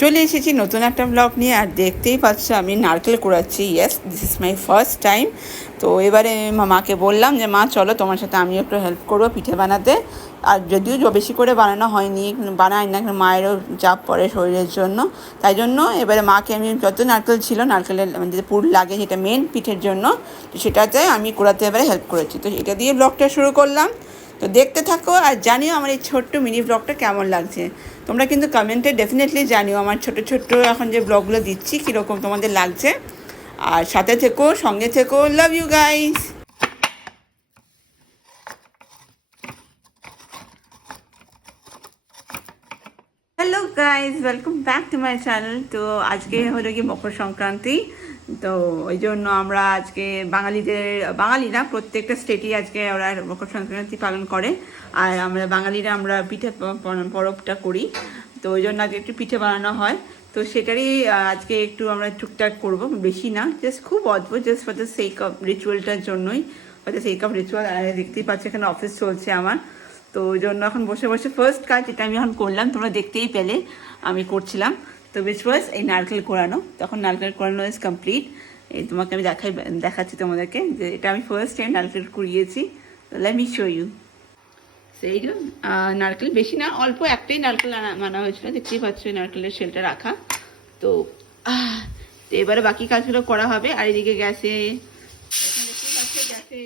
চলে এসেছি নতুন একটা ব্লগ নিয়ে। আর দেখতেই পাচ্ছ আমি নারকেল কুড়াচ্ছি। Yes, this is my first time. তো এবারে মাকে বললাম যে মা চলো তোমার সাথে আমিও একটু হেল্প করবো পিঠে বানাতে। আর যদিও বেশি করে বানানো হয়নি, বানাই না, মায়েরও চাপ পড়ে শরীরের জন্য। তাই জন্য এবারে মাকে আমি যত নারকেল ছিল, নারকেলের যে পুর লাগে যেটা মেন পিঠের জন্য, তো সেটাতে আমি কুড়াতে এবারে হেল্প করেছি। তো এটা দিয়ে ব্লগটা শুরু করলাম। তো দেখতে থাকো আর জানিও আমার এই ছোট্ট মিনি ব্লগটা কেমন লাগছে। তোমরা কিন্তু কমেন্টে ডেফিনেটলি জানিও আমার ছোটো ছোট্ট এখন যে ব্লগগুলো দিচ্ছি কীরকম তোমাদের লাগছে। আর সাথে থেকো, সঙ্গে থেকো। Love you guys. Hello guys, welcome back to my channel. তো আজকে হলো কি মকর সংক্রান্তি। তো ওই জন্য আমরা আজকে বাঙালি না, প্রত্যেকটা স্টেটই আজকে ওরা মকর সংক্রান্তি পালন করে। আর বাঙালিরা আমরা পিঠে পরবটা করি। তো ওই জন্য আজকে একটু পিঠে বানানো হয়। তো সেটারই আজকে একটু আমরা টুকটাক করবো, বেশি না, জাস্ট খুব অদ্ভুত, just for the sake of রিচুয়ালটার জন্যই। For the sake of ritual. আর দেখতেই পাচ্ছি এখানে অফিস চলছে আমার। তো ওই জন্য এখন বসে বসে ফার্স্ট কাজ যেটা আমি এখন করলাম, তোমরা দেখতেই পেলে আমি করছিলাম। তো উইচ ওয়াজ এই নারকেল কোড়ানো। তখন নারকেল কোড়ানো ইজ কমপ্লিট। এই তোমাকে আমি দেখাচ্ছি তোমাদেরকে যে এটা আমি ফার্স্ট টাইম নারকেল কুড়িয়েছি। Let me show you. সেই জন্য নারকেল বেশি না, অল্প একটাই নারকেল আনা হয়েছিল, দেখতেই পাচ্ছ নারকেলের শেলটা রাখা। তো তো এবারে বাকি কাজগুলো করা হবে। আর এদিকে গ্যাসে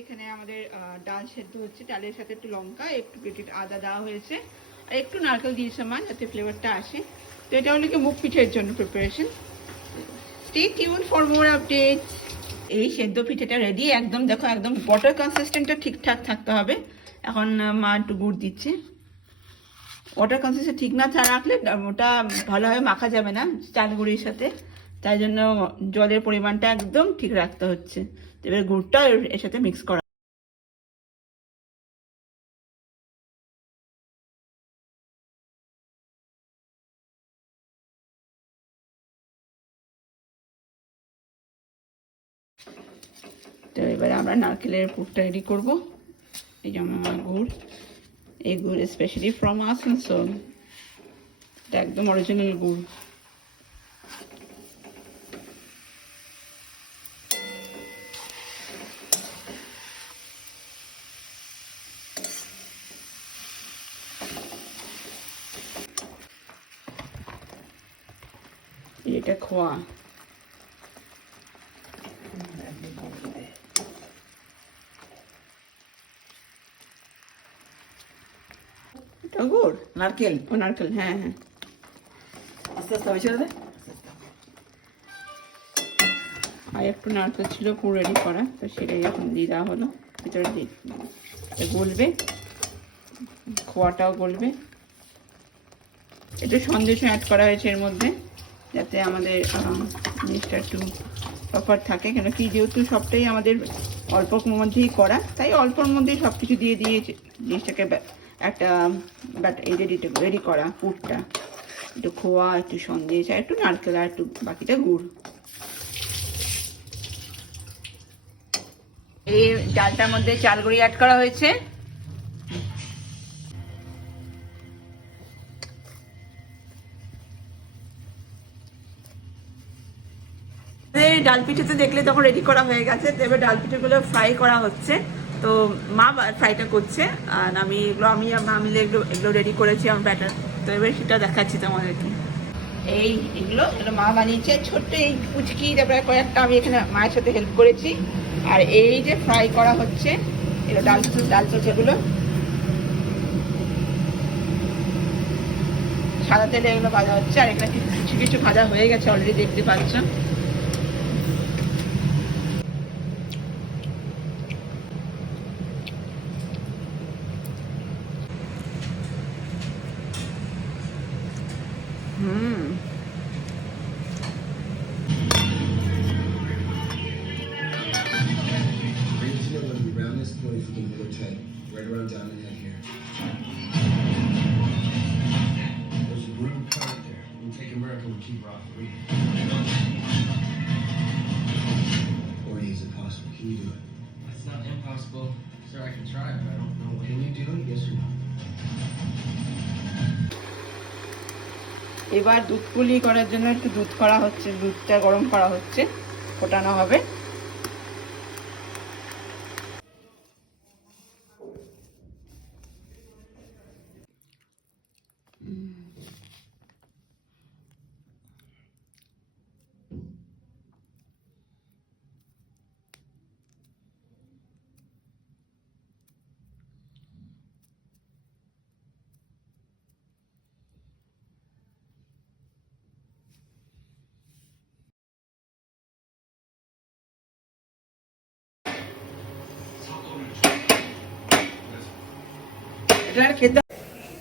এখানে আমাদের ডাল সেদ্ধ হচ্ছে। ডালের সাথে একটু লঙ্কা, একটু পেটির আদা দেওয়া হয়েছে, আর একটু নারকেল দিয়েছে মা যাতে ফ্লেভারটা আসে। তো এটা হলো কি মুগ পিঠের জন্য preparation. Stay tune for more updates. এই সেদ্ধ পিঠেটা রেডি একদম। দেখো একদম ওয়াটার কনসিস্টেন্টটা ঠিকঠাক থাকতে হবে। এখন মা একটু গুড় দিচ্ছে। ওয়াটার কনসিস্টেন্ট ঠিক না রাখলে ওটা ভালোভাবে মাখা যাবে না চাল গুঁড়ির সাথে। তাই জন্য জলের পরিমাণটা একদম ঠিক রাখতে হচ্ছে। এবার গুড়টা এর সাথে মিক্স করা। তো এবারে আমরা নারকেলের পুরটা রেডি করব। এই যেমন আমার গুড়, এই গুড় স্পেশালি ফ্রম আসানসোল, এটা একদম অরিজিনাল গুড়। এটা খোয়া। এটা গুড়, নারকেল, ও নারকেল, হ্যাঁ হ্যাঁ। আস্তে আস্তে হয়েছে দাদা। আর একটু নারকেল ছিল পুরো রেডি করা, তো সেটাই এখন দিয়ে দেওয়া হলো। ভিতরে দিয়ে গলবে, খোয়াটাও গলবে। একটু সন্দেশ অ্যাড করা হয়েছে এর মধ্যে, যাতে আমাদের জিনিসটা একটু প্রপার থাকে। কেন কি যেহেতু সবটাই আমাদের অল্পর মধ্যেই করা, তাই অল্পর মধ্যেই সব কিছু দিয়ে জিনিসটাকে একটা রেডি করা পুরটা। একটু খোয়া, একটু সন্দেশ, আর একটু নারকেল, আর একটু বাকিটা গুড়। এই ডালটার মধ্যে চাল গুঁড়ি অ্যাড করা হয়েছে। ডাল পিঠে দেখলে তখন রেডি করা হয়ে গেছে। তো এবার ডাল পিঠেগুলো ফ্রাই করা হচ্ছে। তো মা ফ্রাইটা করছে, আর আমি আর মা মিলে এগুলো রেডি করেছি আমার ব্যাটার। তো এবার সেটা দেখাচ্ছি তোমাদেরকে। এগুলো মা বানিয়েছে ছোট্ট এই কুচকি, তারপরে কয়েকটা আমি এখানে মায়ের সাথে হেল্প করেছি। আর এই যে ফ্রাই করা হচ্ছে এগুলো ডাল চোচাগুলো সাদা তেলে এগুলো ভাজা হচ্ছে। আর এখানে কিছু কিছু ভাজা হয়ে গেছে অলরেডি, দেখতে পাচ্ছ। Right around Diamond Head here. There's a blue current there. We'll take America and keep her off the reef. Or is it possible? Can you do it? It's not impossible. Sir, I can try, but I don't know what. Can you do it? Yes or no? এবার দুধ পুলি করার জন্য একটু দুধ করা হচ্ছে, দুধটা গরম করা হচ্ছে, ফোটানো হবে।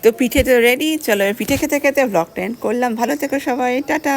তো পিঠে তো রেডি, চলো পিঠে খেতে খেতে ব্লগটা এন্ড করলাম। ভালো থেকো সবাই, টাটা।